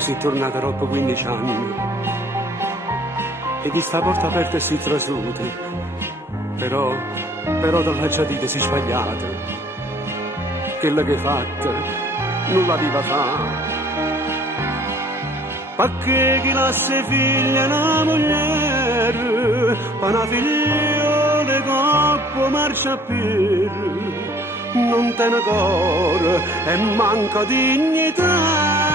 così tornata dopo 15 anni. E di sta porta aperta e si trasuti. Però dalla già dite si sbagliata. Quella che hai fatto non la viva fa. Perché chi lascia figlia una moglie, per una figliola che può marciare, non te ne cuore e manca dignità.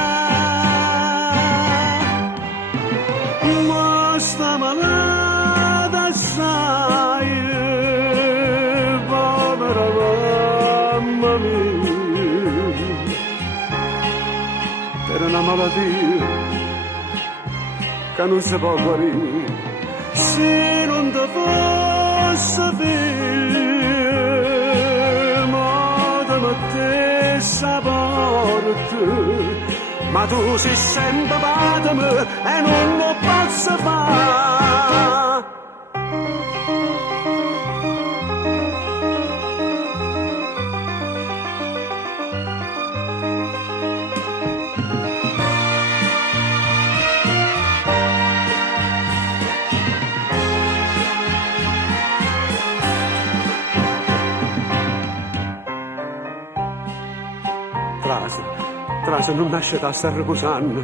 Ma sta malata assai, povera mamma mia, per una malattia che non si può guarire. Se non ti fosse figlio, ma ti mettesse a porta, ma tu sei sempre patame e non lo posso fare. Trasa non nasce da sta riposando,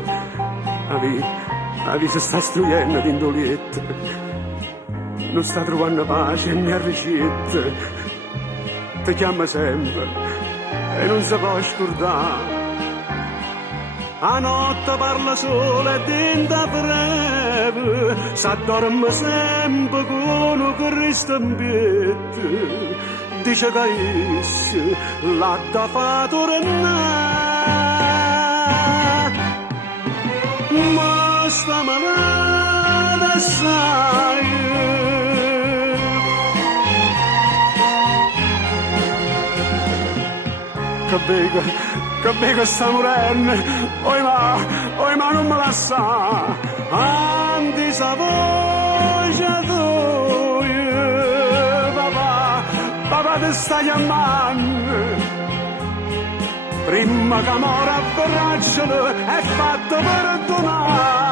la vita sta struendo d'indolietta, non sta trovando pace e mi ricetta, ti chiama sempre e non si può scordare. A notte parla sola e dentro breve, s'addorme sempre con un Cristo in piedi, dice che l'ha da fa tornare. Ma sta malata assai, che bega sta morendo, oi ma non me la sa, anti sa voce tua, papà ti sta chiamando. Prima che muore abbraccialo è fatto perdonare.